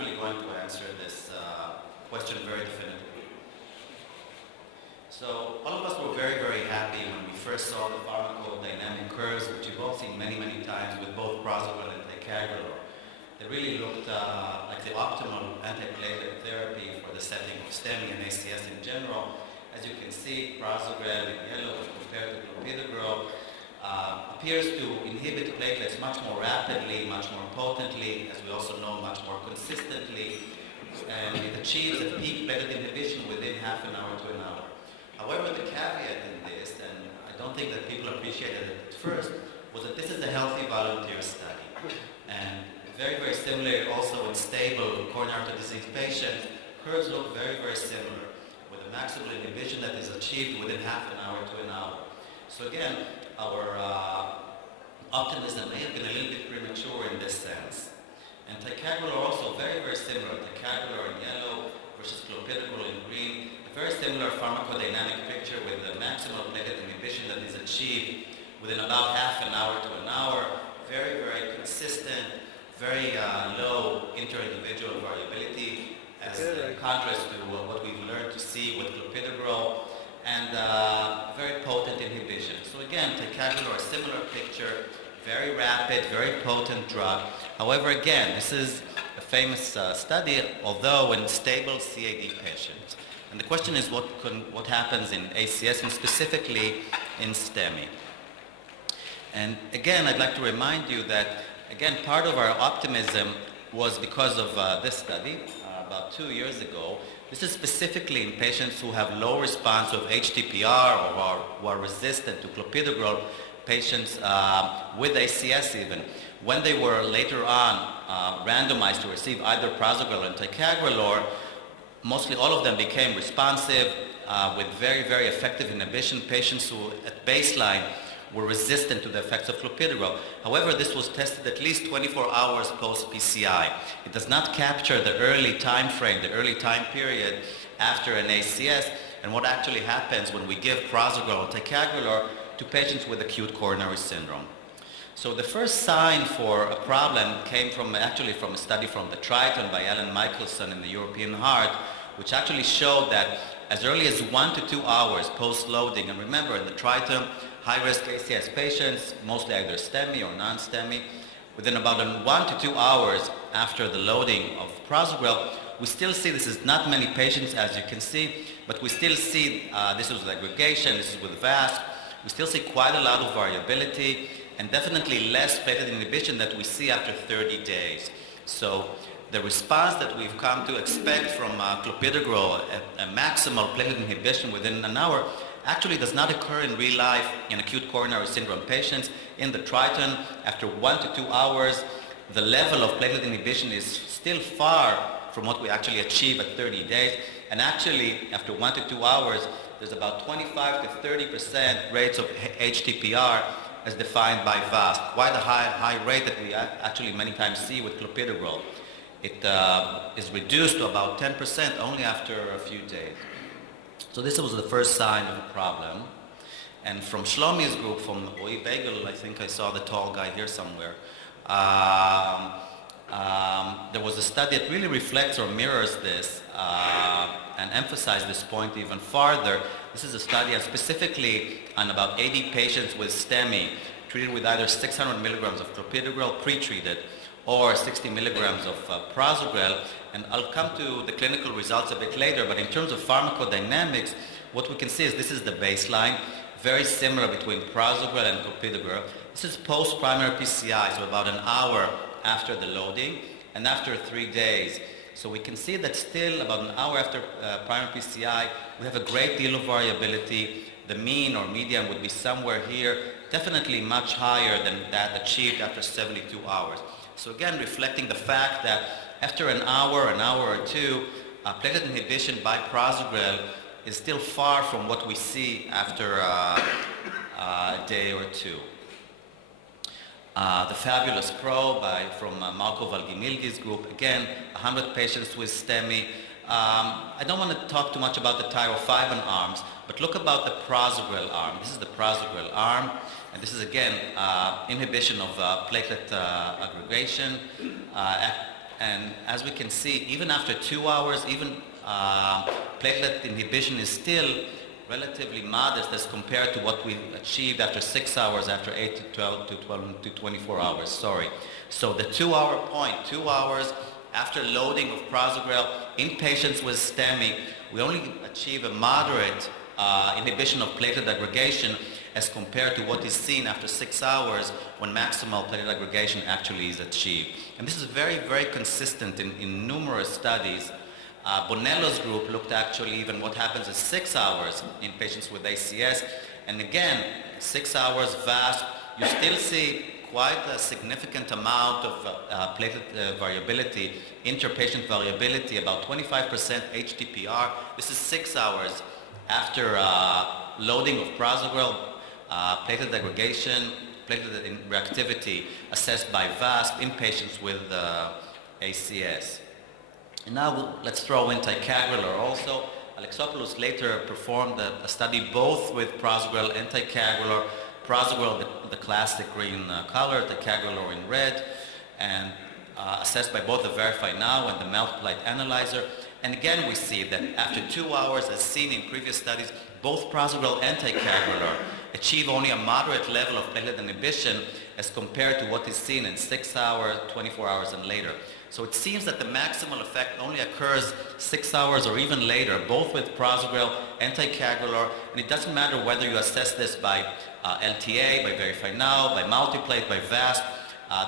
really going to answer this question very definitively. So all of us were very, very happy when we first saw the pharmacodynamic curves, which you've all seen many, many times with both prasugrel and ticagrelor. They really looked like the optimal antiplatelet therapy for the setting of STEMI and ACS in general. As you can see, prasugrel in yellow compared to clopidogrel appears to inhibit platelets much more rapidly, much more potently, as we also know, much more consistently, and it achieves a peak platelet inhibition within half an hour to an hour. However, the caveat in this, and I don't think that people appreciated it at first, was that this is a healthy volunteer study. And very, very similar also in stable coronary artery disease patients, curves look very, very similar, with a maximal inhibition that is achieved within half an hour to an hour. So again, our optimism may have been a little bit premature in this sense. And ticagrelor are also very, very similar. Ticagrelor in yellow versus clopidogrel in green. A very similar pharmacodynamic picture with the maximal platelet inhibition that is achieved within about half an hour to an hour. Very, very consistent, very low inter-individual variability as in contrast to what we've learned to see with clopidogrel, and very potent inhibition. So again, ticagrelor, a similar picture, very rapid, very potent drug. However, again, this is a famous study, although in stable CAD patients. And the question is what happens in ACS and specifically in STEMI. And again, I'd like to remind you that, again, part of our optimism was because of this study about 2 years ago. This is specifically in patients who have low response of HTPR or who are resistant to clopidogrel, patients with ACS even. When they were later on randomized to receive either prasugrel and ticagrelor, mostly all of them became responsive with very, very effective inhibition. Patients who at baseline were resistant to the effects of clopidogrel. However, this was tested at least 24 hours post-PCI. It does not capture the early time frame, the early time period after an ACS, and what actually happens when we give prasugrel and ticagrelor to patients with acute coronary syndrome. So the first sign for a problem came from a study from the Triton by Alan Michelson in the European Heart, which actually showed that as early as 1 to 2 hours post-loading, and remember in the Triton, high-risk ACS patients, mostly either STEMI or non-STEMI, within about 1 to 2 hours after the loading of prasugrel, we still see, this is not many patients as you can see, but we still see, this is with aggregation, this is with VASP, we still see quite a lot of variability and definitely less platelet inhibition that we see after 30 days. So the response that we've come to expect from clopidogrel, a maximal platelet inhibition within an hour, actually does not occur in real life in acute coronary syndrome patients. In the Triton, after 1 to 2 hours, the level of platelet inhibition is still far from what we actually achieve at 30 days. And actually, after 1 to 2 hours, there's about 25 to 30% rates of HTPR as defined by VASP, quite a high rate that we actually many times see with clopidogrel. It is reduced to about 10% only after a few days. So this was the first sign of a problem. And from Shlomi's group, from Roy Bagel, I think I saw the tall guy here somewhere, there was a study that really reflects or mirrors this and emphasizes this point even farther. This is a study specifically on about 80 patients with STEMI treated with either 600 milligrams of clopidogrel pre-treated or 60 milligrams of prasugrel, and I'll come to the clinical results a bit later, but in terms of pharmacodynamics, what we can see is this is the baseline, very similar between prasugrel and clopidogrel. This is post-primary PCI, so about an hour after the loading, and after 3 days. So we can see that still about an hour after primary PCI, we have a great deal of variability. The mean or median would be somewhere here, definitely much higher than that achieved after 72 hours. So again, reflecting the fact that after an hour or two, platelet inhibition by prasugrel is still far from what we see after a day or two. The Fabulous Pro from Marco Valgimilgi's group, again, 100 patients with STEMI. I don't want to talk too much about the thyrophibin arms, but look about the prasugrel arm. This is the prasugrel arm, and this is again inhibition of platelet aggregation, And as we can see, even after 2 hours, even platelet inhibition is still relatively modest as compared to what we achieved after 6 hours, after 8 to 12 to 24 hours, So the 2-hour point, 2 hours after loading of prasugrel in patients with STEMI, we only achieve a moderate inhibition of platelet aggregation as compared to what is seen after 6 hours when maximal platelet aggregation actually is achieved. And this is very, very consistent in numerous studies. Bonello's group looked actually even what happens at 6 hours in patients with ACS. And again, 6 hours VASP, you still see quite a significant amount of platelet variability, interpatient variability, about 25% HTPR. This is 6 hours after loading of prasugrel, platelet aggregation, platelet reactivity assessed by VASP in patients with ACS. And now let's throw in ticagrelor also. Alexopoulos later performed a study both with prasugrel and ticagrelor. Prasugrel, the classic green color, ticagrelor in red, and assessed by both the Verify Now and the multiplate analyzer. And again, we see that after 2 hours, as seen in previous studies, both prasugrel and ticagrelor achieve only a moderate level of platelet inhibition as compared to what is seen in 6 hours, 24 hours, and later. So it seems that the maximal effect only occurs 6 hours or even later, both with prasugrel and ticagrelor, and it doesn't matter whether you assess this by LTA, by Verify Now, by multiplate, by VASP.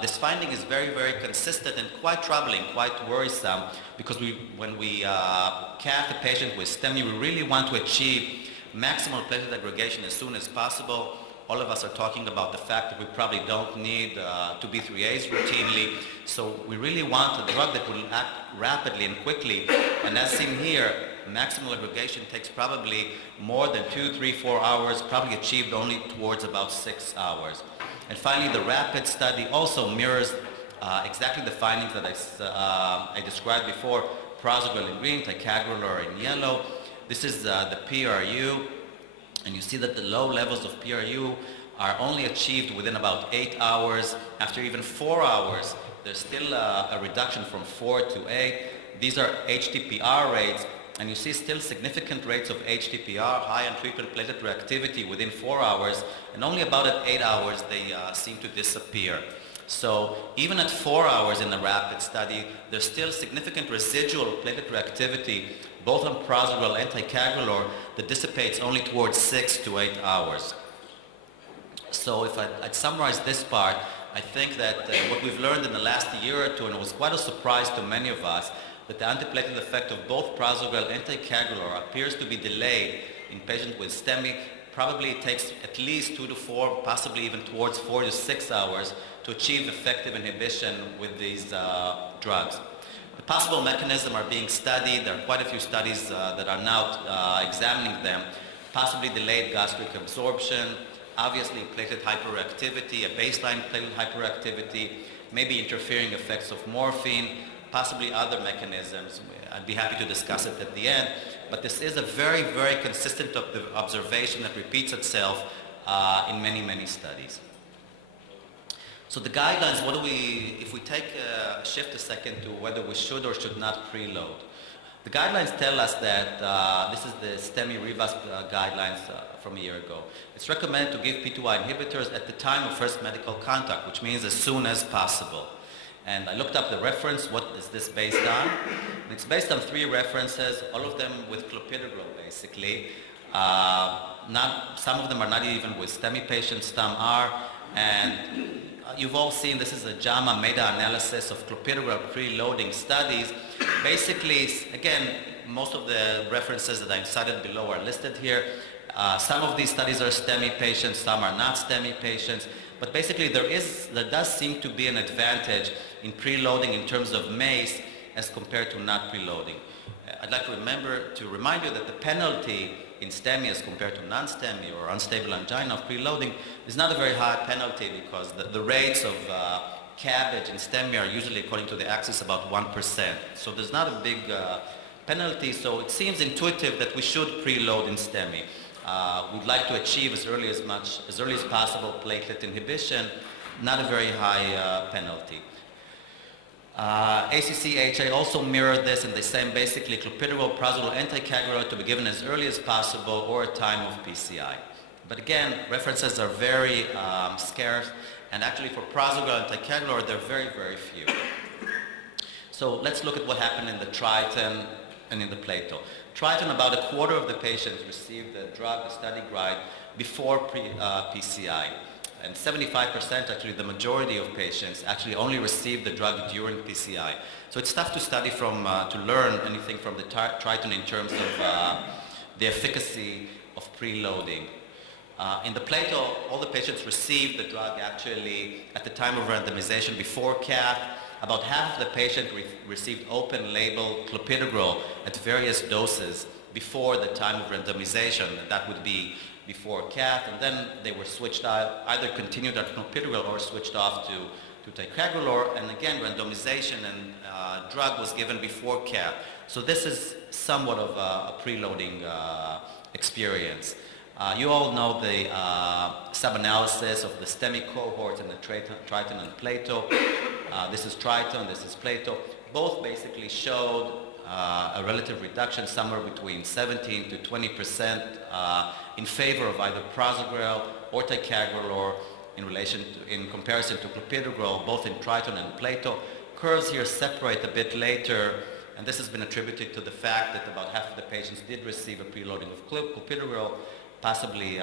This finding is very, very consistent and quite troubling, quite worrisome, because when we cath a patient with STEMI, we really want to achieve maximal platelet aggregation as soon as possible. All of us are talking about the fact that we probably don't need 2B3As routinely, so we really want a drug that will act rapidly and quickly, and as seen here, maximal aggregation takes probably more than 2, 3, 4 hours, probably achieved only towards about 6 hours. And finally, the RAPID study also mirrors exactly the findings that I described before, prasugrel in green, ticagrelor in yellow. This is the PRU, and you see that the low levels of PRU are only achieved within about 8 hours. After even 4 hours, there's still a reduction from 4 to 8. These are HTPR rates, and you see still significant rates of HTPR, high untreated platelet reactivity within 4 hours, and only about at 8 hours they seem to disappear. So even at 4 hours in the RAPID study, there's still significant residual platelet reactivity, both on prasugrel and ticagrelor, that dissipates only towards 6 to 8 hours. So if I'd summarize this part, I think that what we've learned in the last year or two, and it was quite a surprise to many of us, that the antiplatelet effect of both prasugrel and ticagrelor appears to be delayed in patients with STEMI. Probably it takes at least 2 to 4, possibly even towards 4 to 6 hours to achieve effective inhibition with these drugs. The possible mechanisms are being studied. There are quite a few studies that are now examining them. Possibly delayed gastric absorption, obviously platelet hyperactivity, a baseline platelet hyperactivity, maybe interfering effects of morphine, possibly other mechanisms. I'd be happy to discuss it at the end, but this is a very, very consistent observation that repeats itself in many, many studies. So the guidelines, if we shift a second to whether we should or should not preload. The guidelines tell us that, this is the STEMI REVASP guidelines from a year ago. It's recommended to give P2Y inhibitors at the time of first medical contact, which means as soon as possible. And I looked up the reference, what is this based on? And it's based on 3 references, all of them with clopidogrel basically. Some of them are not even with STEMI patients, some are. And you've all seen, this is a JAMA meta-analysis of clopidogrel preloading studies. Basically, again, most of the references that I've cited below are listed here. Some of these studies are STEMI patients, some are not STEMI patients. But basically, there does seem to be an advantage in preloading in terms of MACE as compared to not preloading. I'd like to remind you that the penalty in STEMI as compared to non-STEMI or unstable angina of preloading is not a very high penalty, because the rates of CABG in STEMI are usually, according to the ACS, about 1%. So there's not a big penalty, so it seems intuitive that we should preload in STEMI. We'd like to achieve as early as possible platelet inhibition, not a very high penalty. ACC-HA also mirrored this, and they say basically clopidogrel, prazolam, anticoagulant to be given as early as possible or at time of PCI. But again, references are very scarce, and actually for prazolam and anticoagulant, they're very, very few. So let's look at what happened in the Triton and in the Plato. Triton, about a quarter of the patients received the drug, the study guide, before PCI. And 75%, actually the majority of patients, actually only received the drug during PCI. So it's tough to study from, to learn anything from the Triton in terms of the efficacy of preloading. In the Plato, all the patients received the drug actually at the time of randomization before cath. About half of the patients received open-label clopidogrel at various doses before the time of randomization, and that would be before cath, and then they were switched out, either continued at clopidogrel or switched off to ticagrelor, and again, randomization and drug was given before cath. So this is somewhat of a preloading experience. You all know the sub-analysis of the STEMI cohorts in the Triton and Plato. This is Triton, this is Plato. Both basically showed a relative reduction somewhere between 17 to 20% in favor of either prasugrel or ticagrelor in comparison to clopidogrel, both in Triton and Plato. Curves here separate a bit later, and this has been attributed to the fact that about half of the patients did receive a preloading of clopidogrel, possibly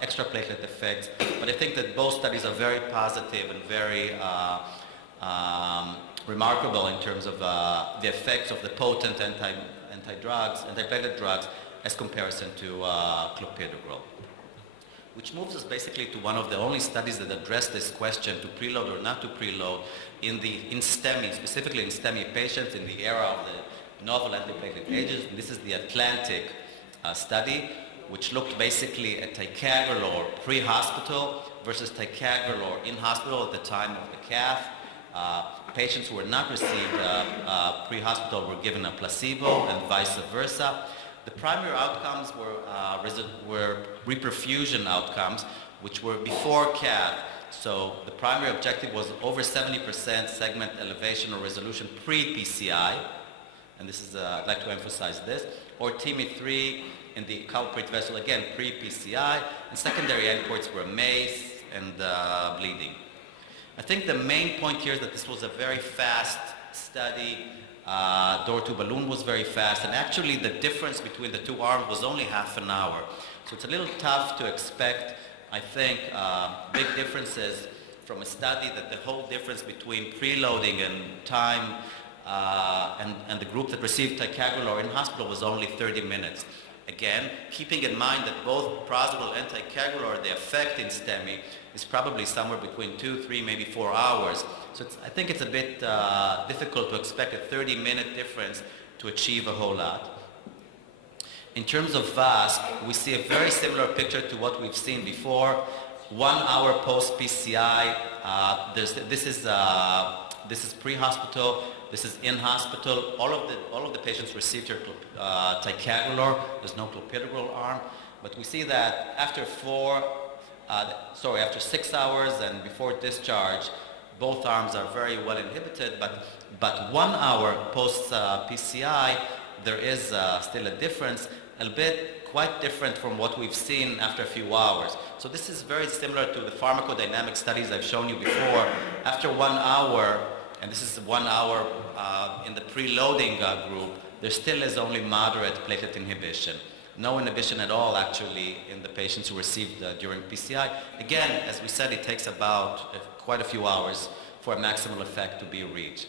extra platelet effects. But I think that both studies are very positive and very remarkable in terms of the effects of the potent antiplatelet drugs as comparison to clopidogrel. Which moves us basically to one of the only studies that address this question, to preload or not to preload, in STEMI, specifically in STEMI patients in the era of the novel antiplatelet agents. And this is the Atlantic study, which looked basically at ticagrelor pre-hospital versus ticagrelor in hospital at the time of the cath. Patients who were not received pre-hospital were given a placebo and vice versa. The primary outcomes were reperfusion outcomes, which were before cath. So the primary objective was over 70% segment elevation or resolution pre-PCI, and this is, I'd like to emphasize this, or TIMI-3 in the culprit vessel, again, pre-PCI, and secondary endpoints were MACE and bleeding. I think the main point here is that this was a very fast study. Door to balloon was very fast, and actually the difference between the two arms was only half an hour. So it's a little tough to expect, I think, big differences from a study that the whole difference between preloading and time and the group that received ticagrelor in hospital was only 30 minutes. Again, keeping in mind that both prasugrel and ticagrelor, the effect in STEMI is probably somewhere between 2, 3, maybe 4 hours. So I think it's a bit difficult to expect a 30-minute difference to achieve a whole lot. In terms of VASC, we see a very similar picture to what we've seen before. 1 hour post-PCI, this is pre-hospital, this is in-hospital. All of the patients received here ticagrelor. There's no clopidogrel arm. But we see that after 6 hours and before discharge, both arms are very well inhibited, but 1 hour post-PCI, there is still a difference, a bit quite different from what we've seen after a few hours. So this is very similar to the pharmacodynamic studies I've shown you before. After 1 hour, and this is 1 hour in the preloading group, there still is only moderate platelet inhibition. No inhibition at all, actually, in the patients who received during PCI. Again, as we said, it takes about quite a few hours for a maximal effect to be reached.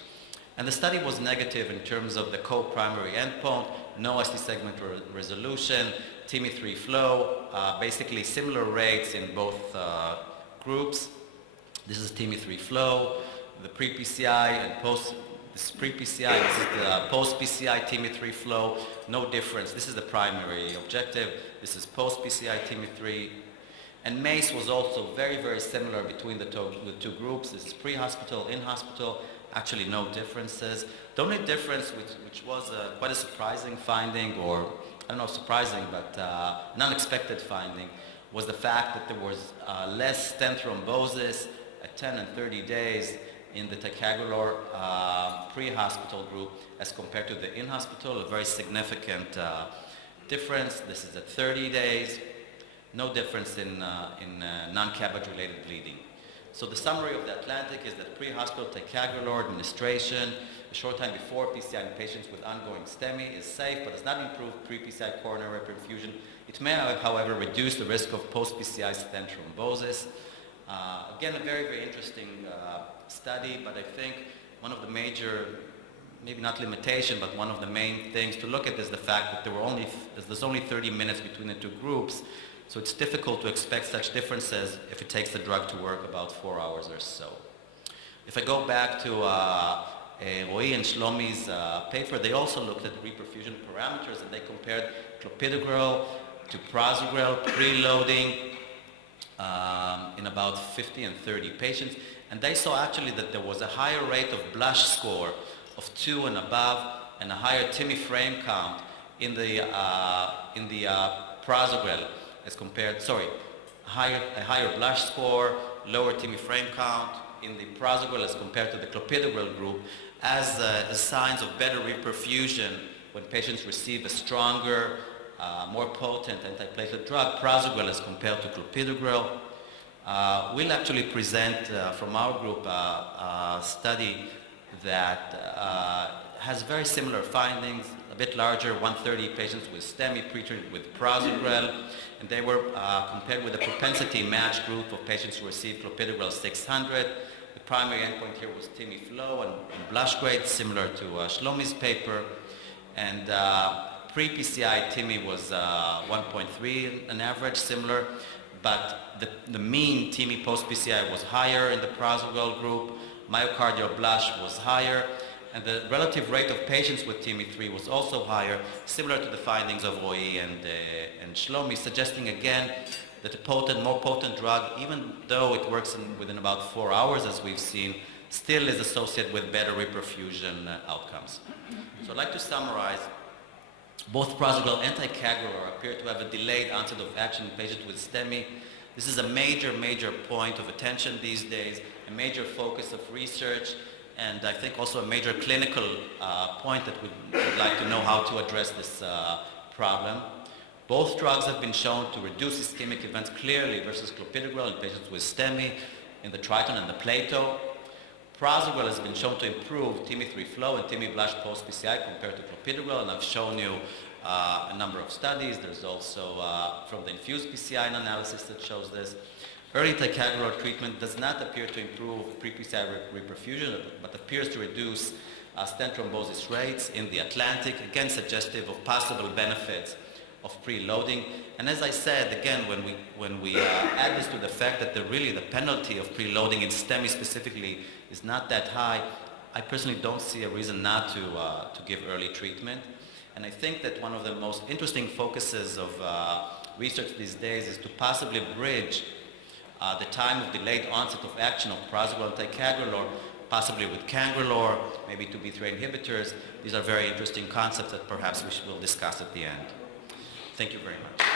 And the study was negative in terms of the co-primary endpoint, no ST segment resolution, TIMI-3 flow, basically similar rates in both groups. This is TIMI-3 flow, the pre-PCI and post. This is pre-PCI, this is the post-PCI TIMI-3 flow, no difference. This is the primary objective. This is post-PCI TIMI-3. And MACE was also very, very similar between the two groups. This is pre-hospital, in-hospital, actually no differences. The only difference, which was quite a surprising finding, or I don't know if surprising, but an unexpected finding, was the fact that there was less stent thrombosis at 10 and 30 days in the ticagrelor pre-hospital group as compared to the in-hospital, a very significant difference. This is at 30 days, no difference in non-CABG related bleeding. So the summary of the Atlantic is that pre-hospital ticagrelor administration a short time before PCI in patients with ongoing STEMI is safe but does not improve pre-PCI coronary perfusion. It may, however, reduce the risk of post-PCI stent thrombosis. Again, a very, very interesting study, but I think one of the major, maybe not limitation, but one of the main things to look at is the fact that there's only 30 minutes between the two groups, so it's difficult to expect such differences if it takes the drug to work about 4 hours or so. If I go back to Roy and Shlomi's paper, they also looked at reperfusion parameters, and they compared clopidogrel to prasugrel preloading in about 50 and 30 patients, and they saw actually that there was a higher rate of blush score of 2 and above, and a higher TIMI frame count in the prasugrel as compared, a higher blush score, lower TIMI frame count in the prasugrel as compared to the clopidogrel group, as signs of better reperfusion when patients receive a stronger, more potent antiplatelet drug, prasugrel, as compared to clopidogrel. We'll actually present from our group a study that has very similar findings, a bit larger, 130 patients with STEMI pre-treated with prasugrel, and they were compared with a propensity matched group of patients who received clopidogrel 600. The primary endpoint here was TIMI flow and blush grade, similar to Shlomi's paper, and pre-PCI TIMI was 1.3 an average, similar, but the mean TIMI post-PCI was higher in the prasugrel group, myocardial blush was higher, and the relative rate of patients with TIMI-3 was also higher, similar to the findings of Roy and Shlomi, suggesting again that a more potent drug, even though it works within about 4 hours, as we've seen, still is associated with better reperfusion outcomes. So I'd like to summarize. Both prasugrel and ticagrelor appear to have a delayed onset of action in patients with STEMI. This is a major, major point of attention these days, a major focus of research, and I think also a major clinical point that we'd like to know how to address this problem. Both drugs have been shown to reduce ischemic events clearly versus clopidogrel in patients with STEMI in the Triton and the Plato. Prasugrel has been shown to improve TIMI-3 flow and TIMI blush post-PCI compared to clopidogrel, and I've shown you a number of studies. There's also from the infused PCI analysis that shows this. Early ticagrelor treatment does not appear to improve pre-PCI reperfusion, but appears to reduce stent thrombosis rates in the Atlantic, again suggestive of possible benefits of preloading. And as I said, again, when we add this to the fact that the penalty of preloading in STEMI specifically is not that high, I personally don't see a reason not to give early treatment. And I think that one of the most interesting focuses of research these days is to possibly bridge the time of delayed onset of action of prasugrel and ticagrelor, possibly with cangrelor, maybe 2B3 inhibitors. These are very interesting concepts that perhaps we will discuss at the end. Thank you very much.